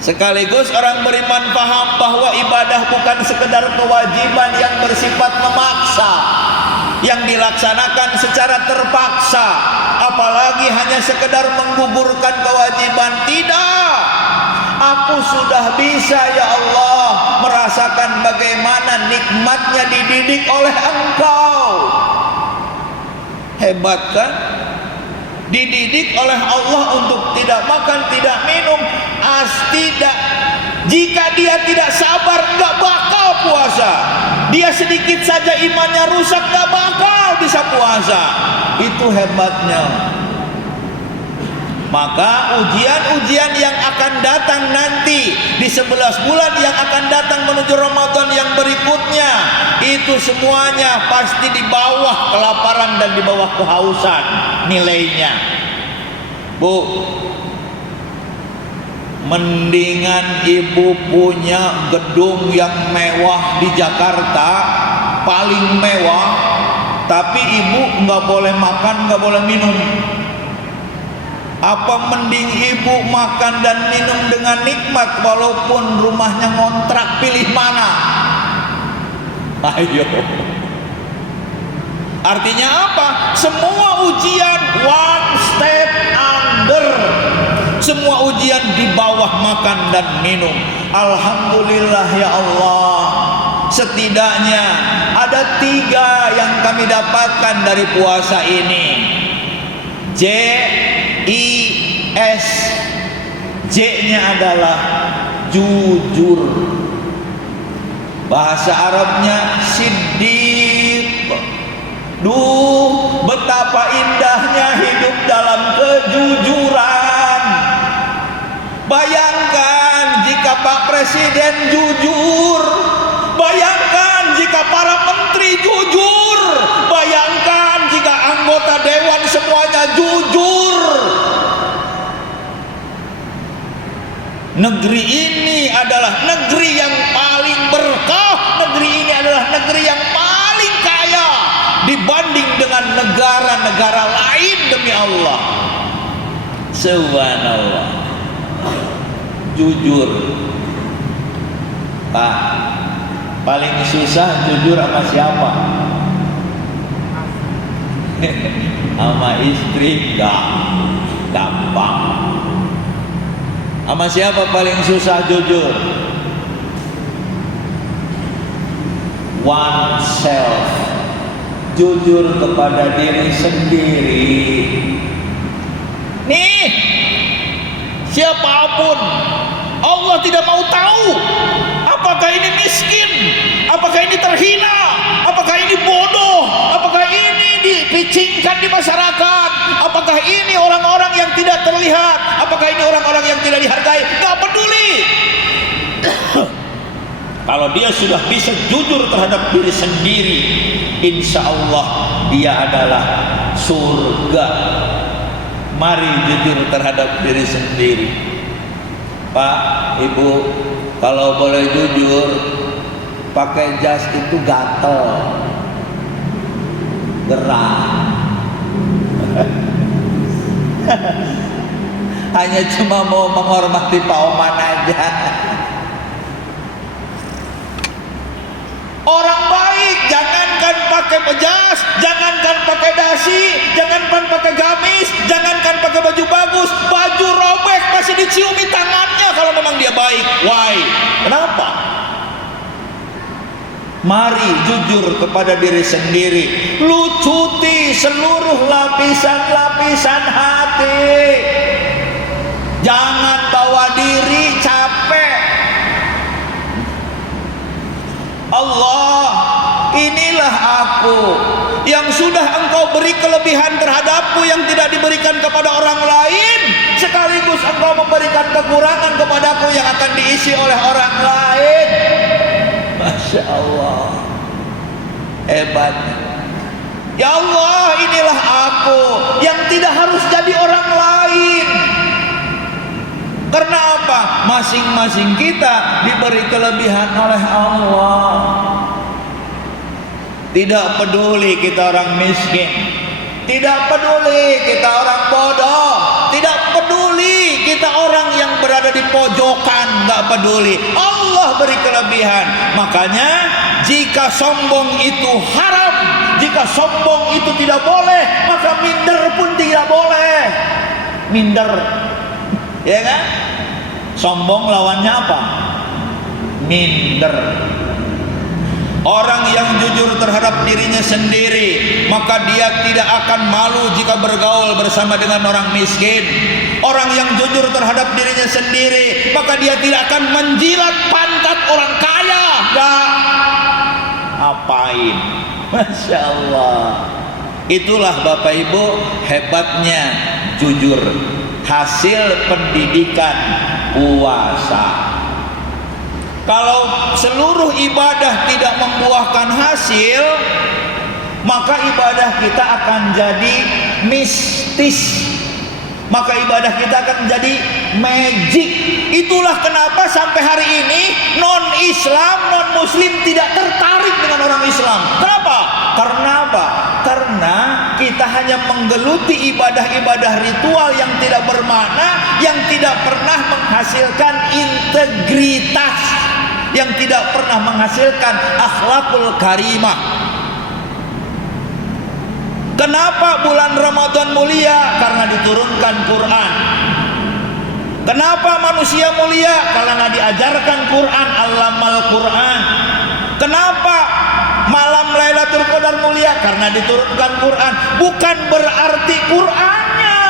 Sekaligus orang beriman paham bahwa ibadah bukan sekedar kewajiban yang bersifat memaksa, yang dilaksanakan secara terpaksa, apalagi hanya sekedar menggugurkan kewajiban. Tidak. Aku sudah bisa ya Allah merasakan bagaimana nikmatnya dididik oleh Engkau. Hebat kan? Dididik oleh Allah untuk tidak makan, tidak minum, tidak. Jika dia tidak sabar, nggak bakal puasa. Dia sedikit saja imannya rusak, nggak bakal bisa puasa. Itu hebatnya. Maka ujian-ujian yang akan datang nanti di 11 bulan yang akan datang menuju Ramadan yang berikutnya, itu semuanya pasti di bawah kelaparan dan di bawah kehausan nilainya. Bu, mendingan ibu punya gedung yang mewah di Jakarta, paling mewah, tapi ibu nggak boleh makan, nggak boleh minum. Apa mending ibu makan dan minum dengan nikmat walaupun rumahnya ngontrak? Pilih mana? Ayo. Artinya apa? Semua ujian one step under. Semua ujian di bawah makan dan minum. Alhamdulillah ya Allah. Setidaknya ada 3 yang kami dapatkan dari puasa ini. JIS, J-nya adalah jujur. Bahasa Arabnya siddiq. Duh, betapa indahnya hidup dalam kejujuran. Bayangkan jika Pak Presiden jujur. Bayangkan jika para menteri jujur. Bayangkan jika anggota dewan semuanya jujur. Negeri ini adalah negeri yang paling berkah. Negeri ini adalah negeri yang paling kaya dibanding dengan negara-negara lain, demi Allah. Subhanallah. Jujur. Pak, paling susah jujur sama siapa? Sama istri gampang. Sama siapa paling susah jujur? Oneself. Jujur kepada diri sendiri. Nih, siapapun, Allah tidak mau tahu apakah ini miskin, apakah ini terhina, apakah ini bodoh, apakah ini dipicingkan di masyarakat, apakah ini orang-orang yang tidak terlihat, apakah ini orang-orang yang tidak dihargai. Gak peduli. Kalau dia sudah bisa jujur terhadap diri sendiri, insya Allah dia adalah surga. Mari jujur terhadap diri sendiri. Pak, Ibu, kalau boleh jujur, pakai jas itu gatel, gerah. Hanya cuma mau menghormati Pak Oman aja. Orang baik jangankan pakai jas, jangankan pakai dasi, jangankan pakai gamis, jangankan pakai baju bagus, baju robek masih diciumi tangannya kalau memang dia baik. Why? Kenapa? Mari jujur kepada diri sendiri. Lucuti seluruh lapisan-lapisan hati. Jangan bawa diri capek. Allah, inilah aku yang sudah Engkau beri kelebihan terhadapku yang tidak diberikan kepada orang lain, sekaligus Engkau memberikan kekurangan kepadaku yang akan diisi oleh orang lain. Masya Allah, hebat. Ya Allah, inilah aku yang tidak harus jadi orang lain. Karena apa? Masing-masing kita diberi kelebihan oleh Allah. Tidak peduli kita orang miskin, tidak peduli kita orang bodoh, tidak peduli kita orang yang berada berada di pojokan, nggak peduli. Allah beri kelebihan. Makanya jika sombong itu haram, jika sombong itu tidak boleh, maka minder pun tidak boleh. Minder, ya kan? Sombong lawannya apa? Minder. Orang yang jujur terhadap dirinya sendiri, maka dia tidak akan malu jika bergaul bersama dengan orang miskin. Orang yang jujur terhadap dirinya sendiri, maka dia tidak akan menjilat pantat orang kaya. Gak apain. Masya Allah. Itulah Bapak Ibu hebatnya jujur. Hasil pendidikan puasa. Kalau seluruh ibadah tidak membuahkan hasil, maka ibadah kita akan jadi mistis. Maka ibadah kita akan menjadi magic. Itulah kenapa sampai hari ini non-Islam, non-Muslim tidak tertarik dengan orang Islam. Kenapa? Karena apa? Karena kita hanya menggeluti ibadah-ibadah ritual yang tidak bermakna, yang tidak pernah menghasilkan integritas, yang tidak pernah menghasilkan akhlakul karimah. Kenapa bulan Ramadan mulia? Karena diturunkan Quran. Kenapa manusia mulia? Karena diajarkan Quran, allamal Quran. Kenapa malam Lailatul Qadar mulia? Karena diturunkan Quran. Bukan berarti Qurannya,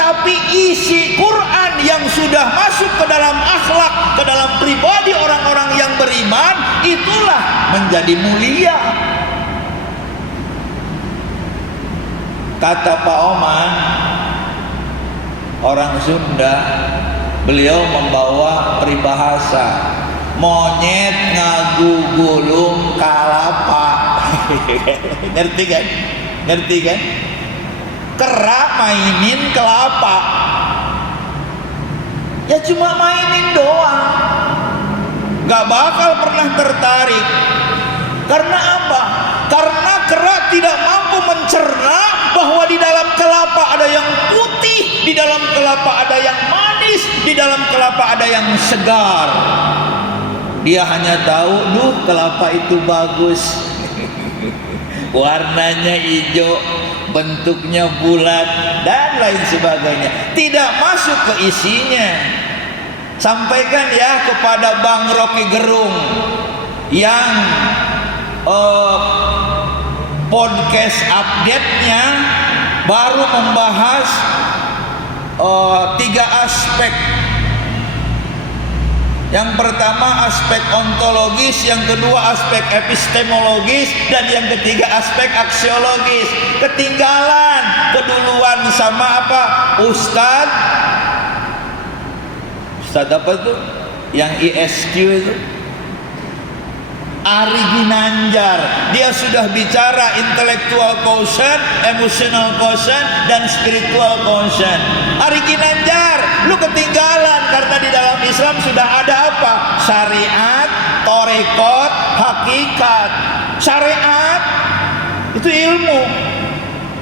tapi isi Quran yang sudah masuk ke dalam akhlak, ke dalam pribadi orang-orang yang beriman, itulah menjadi mulia. Kata Pak Oman, orang Sunda, beliau membawa peribahasa, monyet ngagugulung kalapa. Ngerti kan? Ngerti kan? Kera mainin kelapa. Ya cuma mainin doang, gak bakal pernah tertarik. Karena apa? Karena kera tidak mampu mencerna bahwa di dalam kelapa ada yang putih, di dalam kelapa ada yang manis, di dalam kelapa ada yang segar. Dia hanya tahu, duh kelapa itu bagus, warnanya hijau, bentuknya bulat, dan lain sebagainya. Tidak masuk ke isinya. Sampaikan ya kepada Bang Rocky Gerung yang podcast update-nya baru membahas 3 aspek. Yang pertama aspek ontologis, yang kedua aspek epistemologis, dan yang ketiga aspek aksiologis. Ketinggalan keduluan sama apa? Ustadz apa tuh? Yang ISQ itu? Ari Ginanjar. Dia sudah bicara intellectual quotient, emotional quotient, dan spiritual quotient. Ari Ginanjar, lu ketinggalan karena di dalam Islam sudah ada apa? Syariat, torekot, hakikat. Syariat itu ilmu,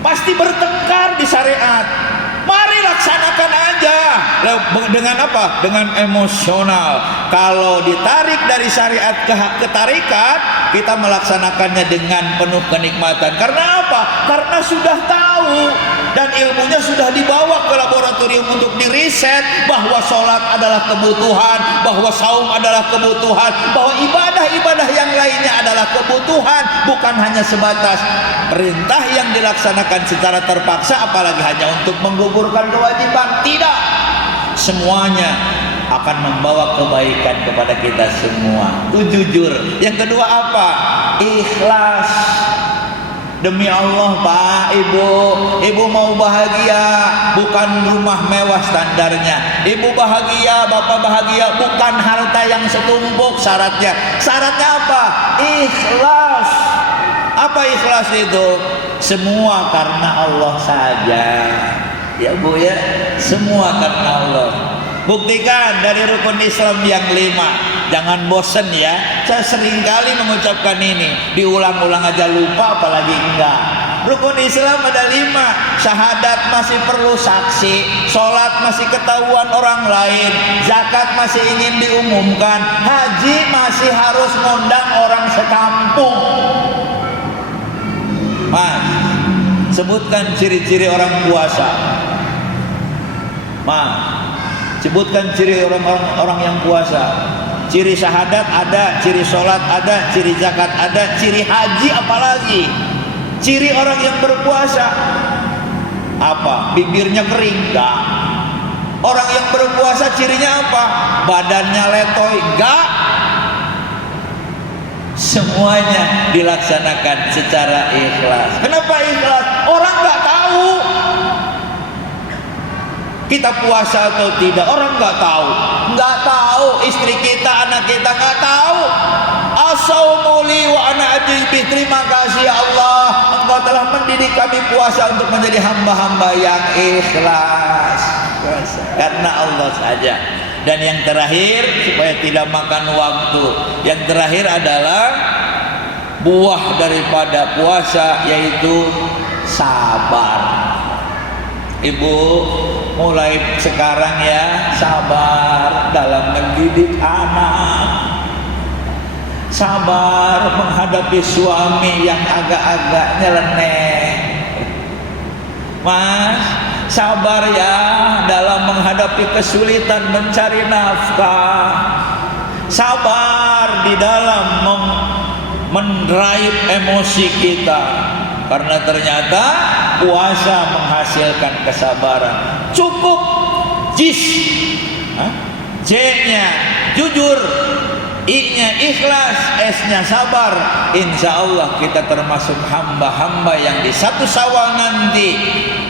pasti bertengkar di syariat. Mari laksanakan aja. Dengan apa? Dengan emosional. Kalau ditarik dari syariat ke tarikat, kita melaksanakannya dengan penuh kenikmatan. Karena apa? Karena sudah tahu dan ilmunya sudah dibawa ke laboratorium untuk diriset bahwa sholat adalah kebutuhan, bahwa saum adalah kebutuhan, bahwa ibadah-ibadah yang lainnya adalah kebutuhan, bukan hanya sebatas perintah yang dilaksanakan secara terpaksa, apalagi hanya untuk menggugurkan kewajiban. Tidak, semuanya akan membawa kebaikan kepada kita semua. Itu jujur. Yang kedua apa? Ikhlas. Demi Allah Pak, Ibu mau bahagia, bukan rumah mewah standarnya. Ibu bahagia, Bapak bahagia, bukan harta yang setumpuk syaratnya. Syaratnya apa? Ikhlas. Apa ikhlas itu? Semua karena Allah saja. Ya Bu ya, semua karena Allah. Buktikan dari rukun Islam yang 5. Jangan bosen ya. Saya sering kali mengucapkan ini, diulang-ulang aja lupa, apalagi enggak. Rukun Islam ada 5. Syahadat masih perlu saksi, sholat masih ketahuan orang lain, zakat masih ingin diumumkan, haji masih harus ngundang orang sekampung. Mas, sebutkan ciri-ciri orang puasa. Mas, sebutkan ciri orang yang puasa. Ciri syahadat ada, ciri sholat ada, ciri zakat ada, ciri haji apalagi. Ciri orang yang berpuasa apa? Bibirnya kering? Enggak. Orang yang berpuasa cirinya apa? Badannya letoy? Enggak. Semuanya dilaksanakan secara ikhlas. Kenapa ikhlas? Orang enggak tahu kita puasa atau tidak, orang nggak tahu. Istri kita, anak kita nggak tahu. As-saumu li wa ana ajibih. Terima kasih ya Allah, Engkau telah mendidik kami puasa untuk menjadi hamba-hamba yang ikhlas karena Allah saja. Dan yang terakhir, supaya tidak makan waktu, yang terakhir adalah buah daripada puasa, yaitu sabar. Ibu, mulai sekarang ya, sabar dalam mendidik anak, sabar menghadapi suami yang agak-agak nyeleneh. Mas, sabar ya dalam menghadapi kesulitan mencari nafkah, sabar di dalam mendrive emosi kita, karena ternyata puasa menghasilkan kesabaran. Cukup jis, J-nya jujur, I-nya ikhlas, S-nya sabar. Insya Allah kita termasuk hamba-hamba yang di 1 Syawal nanti,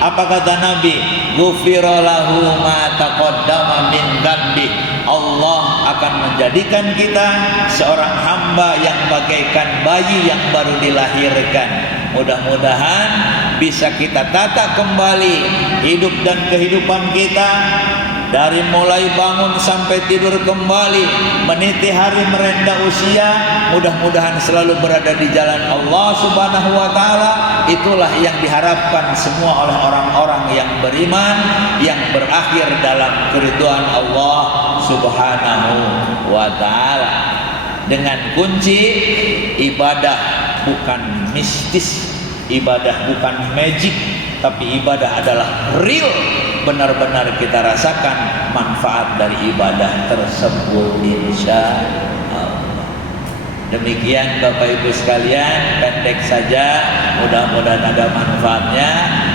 apa kata Nabi? Ghufira lahu ma taqaddama min dzambi. Allah akan menjadikan kita seorang hamba yang bagaikan bayi yang baru dilahirkan. Mudah-mudahan bisa kita tata kembali hidup dan kehidupan kita, dari mulai bangun sampai tidur kembali, meniti hari merendah usia. Mudah-mudahan selalu berada di jalan Allah Subhanahu wa Ta'ala. Itulah yang diharapkan semua oleh orang-orang yang beriman, yang berakhir dalam keridhaan Allah Subhanahu wa Ta'ala. Dengan kunci ibadah bukan mistis, ibadah bukan magic, tapi ibadah adalah real. Benar-benar kita rasakan manfaat dari ibadah tersebut, insya Allah. Demikian Bapak Ibu sekalian, pendek saja, mudah-mudahan ada manfaatnya.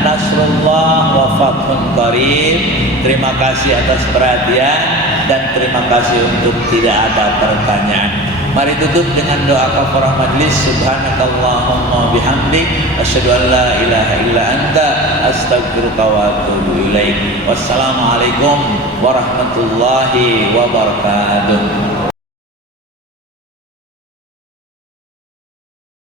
Nasrullah wa fathun qarib. Terima kasih atas perhatian dan terima kasih untuk tidak ada pertanyaan. Mari tutup dengan doa kafarah majlis. Subhanakallahumma bihamdik, asyhadu an la ilaha illa anta, astaghfiruka wa atubu ilaik. Wassalamualaikum warahmatullahi wabarakatuh.